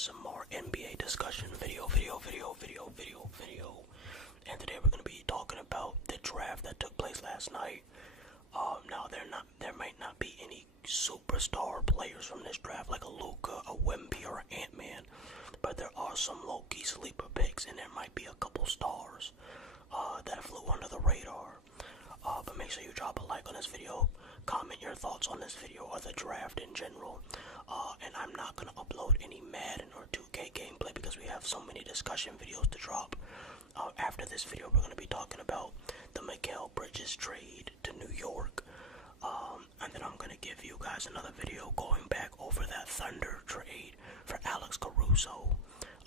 some more NBA discussion video. And today we're going to be talking about the draft that took place last night. Now there might not be any superstar players from this draft like a Luka, a Wemby, or an Ant-Man, but there are some low-key sleeper picks, and there might be a couple stars that flew under the radar. But make sure you drop a like on this video, comment your thoughts on this video or the draft in general. And I'm not going to upload any Madden or 2K gameplay because we have so many discussion videos to drop. After this video, we're going to be talking about the Mikal Bridges trade to New York. And then I'm going to give you guys another video going back over that Thunder trade for Alex Caruso.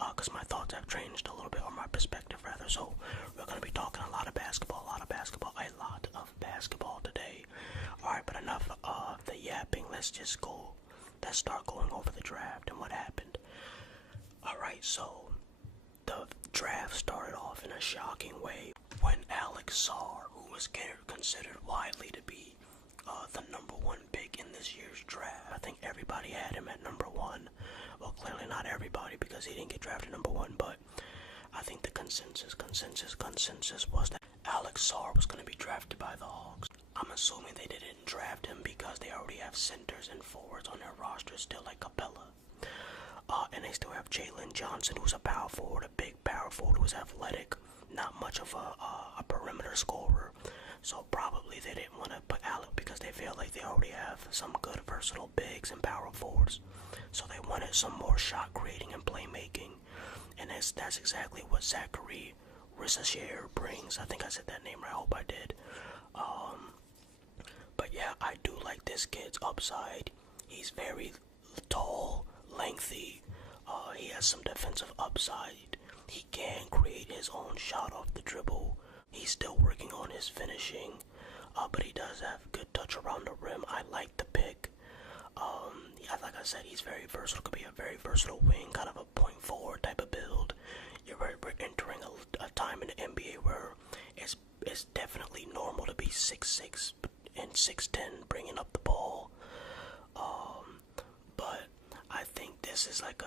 Because my thoughts have changed a little bit, or my perspective rather. So we're going to be talking a lot of basketball today. Alright, but enough of the yapping. Let's start going over the draft and what happened. Alright, so the draft started off in a shocking way when Alex Sarr, who was considered widely to be the number one pick in this year's draft. I think everybody had him at number one. Well, clearly not everybody because he didn't get drafted number one, but I think the consensus was that Alex Sarr was going to be drafted by the Hawks. I'm assuming they didn't draft him because they already have centers and forwards on their roster still, like Capella. And they still have Jalen Johnson, who's a power forward, a big power forward who's athletic, not much of a perimeter scorer. So probably they didn't want to put Alec because they feel like they already have some good versatile bigs and power forwards. So they wanted some more shot creating and playmaking. And that's exactly what Zachary Rissacher brings. I think I said that name right. I hope I did. But yeah, I do like this kid's upside. He's very tall, lengthy. He has some defensive upside. He can create his own shot off the dribble. He's still working on his finishing, but he does have good touch around the rim. I like the pick. Like I said, he's very versatile. Could be a very versatile wing, kind of a point forward type of build. We're entering a time in the NBA where it's definitely normal to be 6'6" and 6'10", bringing up the ball. But I think this is like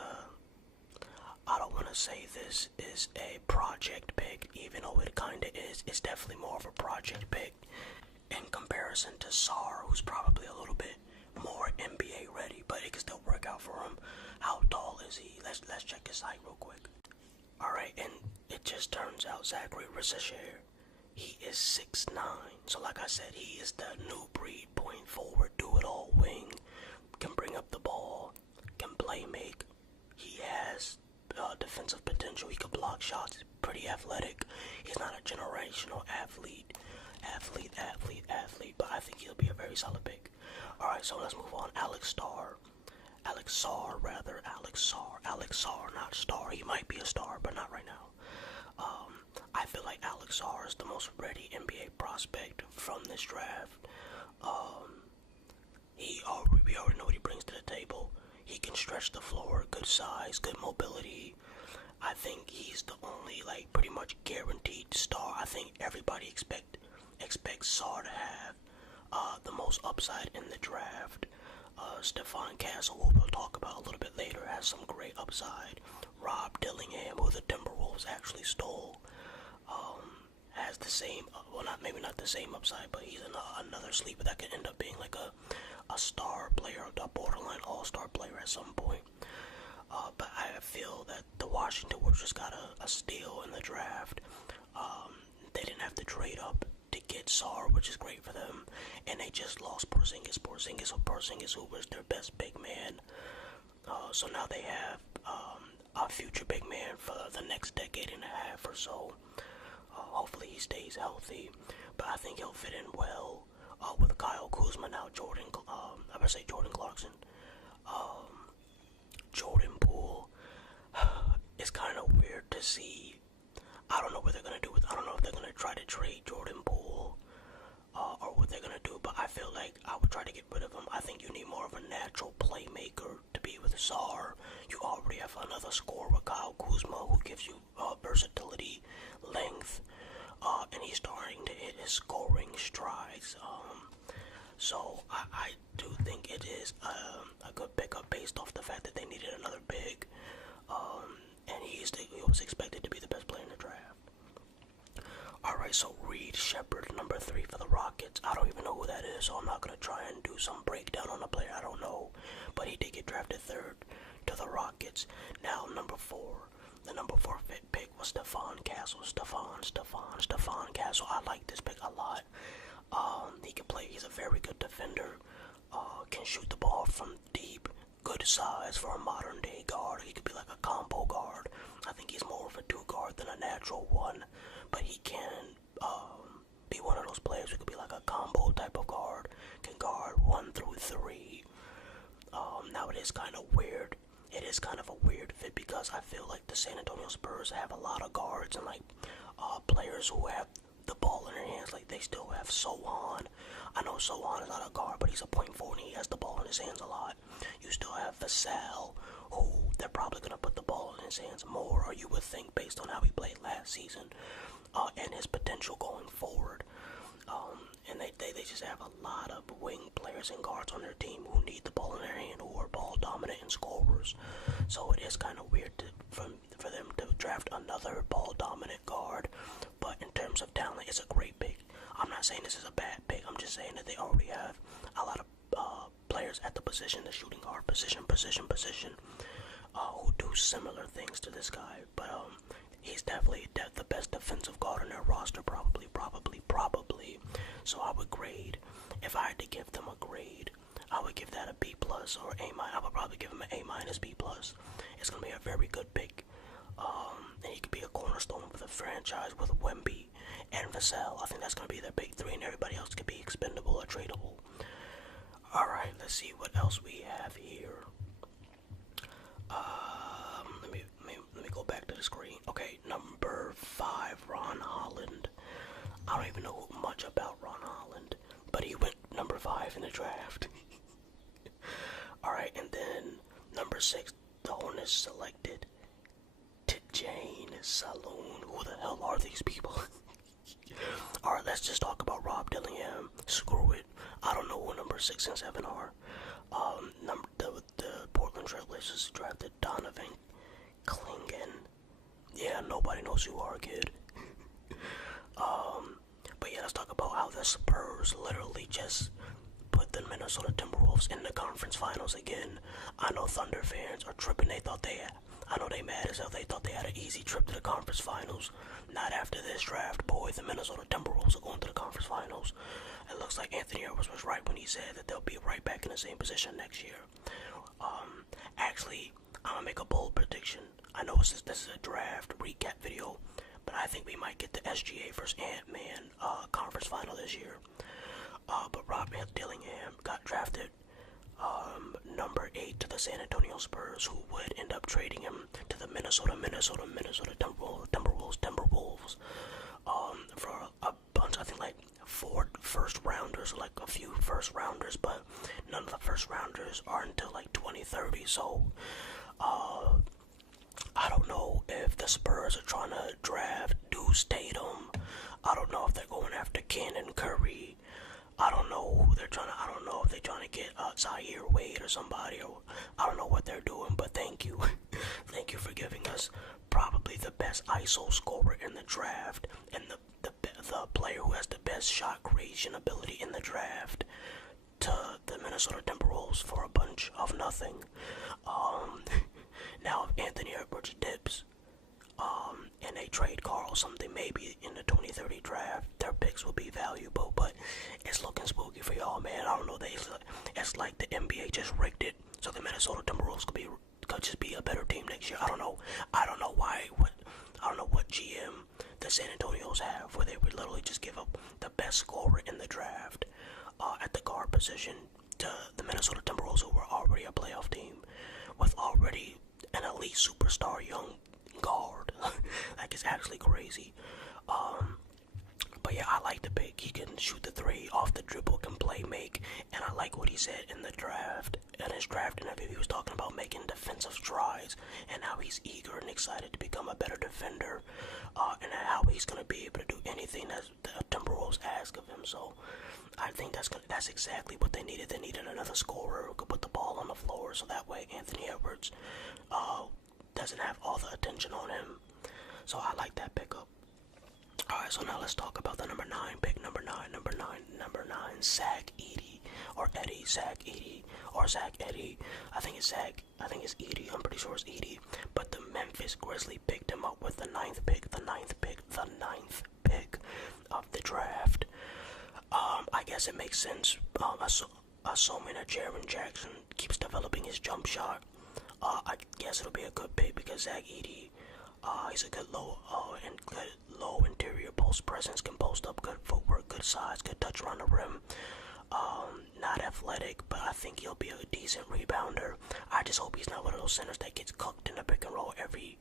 I don't want to say this is a project pick, even though it kind of is. It's definitely more of a project pick in comparison to Sarr, who's probably a little bit more NBA ready, but it can still work out for him. How tall is he? Let's check his height real quick. Alright, and it just turns out Zachary Rissacher, he is 6'9". So like I said, he is the new breed point forward, do-it-all wing, can bring up the ball, can play make. He has defensive potential. He can block shots. He's pretty athletic. He's not a generational athlete, but I think he'll be a very solid pick. Alright, so let's move on. Alex Sarr, not Star. He might be a star, but not right now. I feel like Alex Sarr is the most ready NBA prospect from this draft. We already know what he brings to the table. He can stretch the floor, good size, good mobility. I think he's the only pretty much guaranteed star. I think everybody expects Sarr to have the most upside in the draft. Stephon Castle, who we'll talk about a little bit later, has some great upside. Rob Dillingham, who the Timberwolves actually stole, has the same, maybe not the same upside, but he's another sleeper that could end up being like a star player, a borderline all-star player at some point. But I feel that the Washington Wizards got a steal in the draft. They didn't have to trade up to get Sarr, which is great for them. And they just lost Porzingis, who was their best big man. So now they have a future big man for the next decade and a half or so. Hopefully he stays healthy. But I think he'll fit in well with Kyle Kuzma now, Jordan Clarkson. Jordan Poole. It's kind of weird to see. I don't know what they're going to do I don't know if they're going to try to trade Jordan Poole or what they're going to do, but I feel like I would try to get rid of him. I think you need more of a natural playmaker to be with Sarr. You already have another scorer with Kyle Kuzma who gives you versatility, length, and he's starting to hit his scoring strides. So I do think it is a good pickup based off the fact that they needed another big. was expected to be the best player in the draft. Alright, so Reed Shepard, number 3 for the Rockets. I don't even know who that is, so I'm not going to try and do some breakdown on a player I don't know. But he did get drafted 3rd to the Rockets. Now, number 4. The number 4 pick was Stephon Castle. Stephon Castle. I like this pick a lot. He can play. He's a very good defender. Can shoot the ball from deep. Good size for a modern day guard. He could be like a combo guard. I think he's more of a 2 guard than a natural 1. But he can be one of those players who could be like a combo type of guard. Can guard 1 through 3. Now it is kind of weird. It is kind of a weird fit because I feel like the San Antonio Spurs have a lot of guards and like players who have the ball in their hands. Like they still have Sohan. I know Sohan is not a guard, but he's a point forward and he has the ball in his hands a lot. You still have Vassell, who they're probably going to put the ball in his hands more, or you would think based on how he played last season and his potential going forward. And they just have a lot of wing players and guards on their team who need the ball in their hand, who are ball dominant and scorers. So it is kind of weird for them to draft another ball dominant guard. But in terms of talent, it's a great pick. I'm not saying this is a bad pick. I'm just saying that they already have a lot of players at the position, the shooting guard position, who do similar things to this guy. But he's definitely the best defensive guard in their roster, probably. So I would grade, if I had to give them a grade, I would give that a B plus or A minus. I would probably give him an A minus, B plus. It's gonna be a very good pick, and he could be a cornerstone for the franchise with Wemby and Vassell. I think that's gonna be their big 3, and everybody else could be expendable or tradable. All right, let's see what else we have here. Let me go back to the screen. Okay, number 5, Ron Holland. I don't even know much about Ron Holland, but he went number 5 in the draft. Alright, and then number 6, the Hornets selected Jane Saloon. Who the hell are these people? Alright, let's just talk about Rob Dillingham. Screw it. I don't know who number 6 and 7 are. The Portland Trailblazers drafted Donovan Clingan. Yeah, nobody knows who you are, kid. But yeah, let's talk about how the Spurs literally just put the Minnesota Timberwolves in the conference finals again. I know Thunder fans are tripping. I know they mad as hell. They thought they had an easy trip to the conference finals. Not after this draft, boy. The Minnesota Timberwolves are going to the conference finals. It looks like Anthony Edwards was right when he said that they'll be right back in the same position next year. Actually, I'm gonna make a bold prediction. I know this is a draft recap video, but I think we might get the SGA vs. Ant-Man conference final this year. But Rob Dillingham got drafted number 8 to the San Antonio Spurs, who would end up trading him to the Minnesota Timberwolves for a bunch, I think like 4 first rounders, like a few first rounders, but none of the first rounders are until like 2030. So I don't know if the Spurs are trying to draft Deuce Tatum. I don't know if they're going after Cannon Curry. I don't know who they're trying to. I don't know if they're trying to get Zaire Wade or somebody. Or I don't know what they're doing. But thank you, thank you for giving us probably the best ISO scorer in the draft and the player who has the best shot creation ability in the draft to the Minnesota Timberwolves for a bunch of nothing. Now if Anthony Edwards dips, and they trade Carl something maybe in the 2030 draft, their picks will be valuable, but it's looking spooky for y'all, man. I don't know, it's like the NBA just rigged it so the Minnesota Timberwolves could just be a better team next year. I don't know why. I don't know what GM the San Antonios have, where they would literally just give up the best scorer in the draft at the guard position to the Minnesota Timberwolves, who were already a playoff team with already an elite superstar young guard. Like, it's actually crazy. But yeah, I like the pick. He can shoot the 3 off the dribble, can play make, and I like what he said in the draft. In his draft interview, he was talking about making defensive strides and how he's eager and excited to become a better defender, and how he's gonna be able to do anything that the Timberwolves ask of him. So I think that's exactly what they needed. They needed another scorer who could put the ball on the floor, so that way Anthony Edwards doesn't have all the attention on him. So I like that pickup. Alright, so now let's talk about the number 9 pick. Number 9, Zach Edey. Or Eddie, Zach Edey. Or Zach Edey. I think it's Edey. I'm pretty sure it's Edey. But the Memphis Grizzlies picked him up with the 9th pick. The 9th pick of the draft. I guess it makes sense. Assuming that Jaren Jackson keeps developing his jump shot. I guess it'll be a good pick because Zach Edey, he's a good low interior post presence, can post up, good footwork, good size, good touch around the rim. Not athletic, but I think he'll be a decent rebounder. I just hope he's not one of those centers that gets cooked in the pick and roll every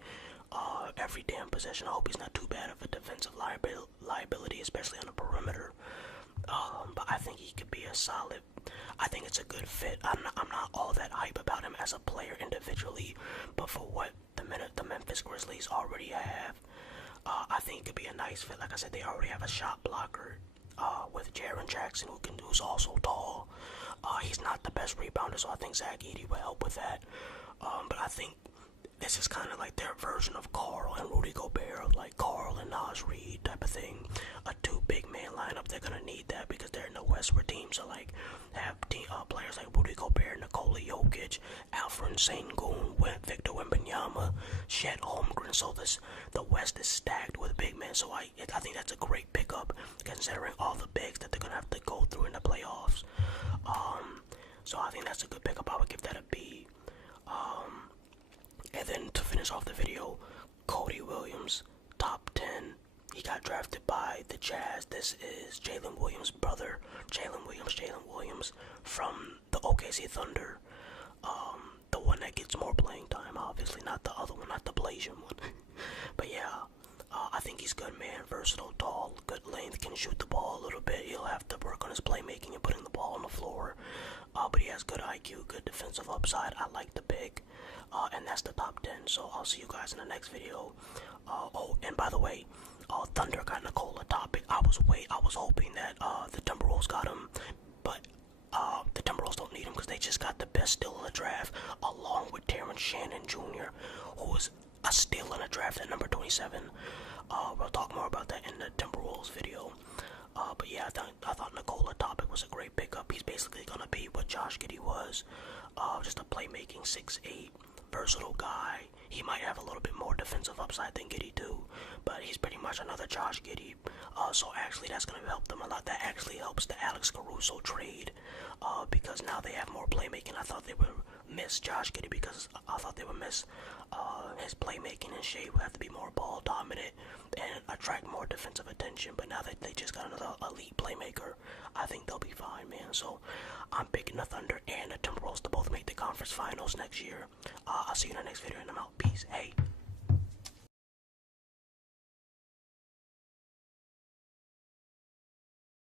damn possession. I hope he's not too bad of a defensive liability, especially on the perimeter. But I think he could be a solid. I think it's a good fit. I'm not all that hype about him as a player individually, but for what the Memphis Grizzlies already have, I think it could be a nice fit. Like I said, they already have a shot blocker with Jaren Jackson, who's also tall. He's not the best rebounder, so I think Zach Edey will help with that. But I think this is kind of like their version of Carl and Rudy Gobert, like Carl and Naz Reid type of thing. A 2 big man lineup. They're gonna need that because they're in the West, where teams are like have players like Rudy Gobert, Nikola Jokic, Alfred Sengun, Victor Wembanyama, Chet Holmgren. So the West is stacked with big men. So I think that's a great pickup considering all the bigs that they're gonna have to go through in the playoffs. So I think that's a good pickup. I would give that a B. And then to finish off the video, Cody Williams, top 10. He got drafted by the Jazz. This is Jalen Williams' brother, Jalen Williams from the OKC Thunder. The one that gets more playing time, obviously, not the other one, not the Blasian one. But yeah, I think he's good, man. Versatile, tall, good length, can shoot the ball a little bit. He'll have to work on his playmaking and putting the ball on the floor. But he has good IQ, good defensive upside. I like the pick. And that's the top 10. So I'll see you guys in the next video. Oh, and by the way, Thunder got Nikola Topic. I was hoping that the Timberwolves got him, but the Timberwolves don't need him because they just got the best steal in the draft, along with Terrence Shannon Jr., who was a steal in the draft at number 27. We'll talk more about that in the Timberwolves video. But yeah, I thought Nikola Topic was a great pickup. He's basically gonna be what Josh Giddey was, just a playmaking 6'8", versatile guy. He might have a little bit more defensive upside than Giddey too, but he's pretty much another Josh Giddey. So actually that's gonna help them a lot. That actually helps the Alex Caruso trade, because now they have more playmaking. I thought they would miss Josh Giddey because I thought they would miss his playmaking, and Shea would have to be more ball dominant and attract more defensive attention. But now that they just got another elite playmaker, I think they'll be fine, man. So I'm picking the Thunder and the Timberwolves to both make the conference finals next year. I'll see you in the next video, and I'm out. Peace. Hey.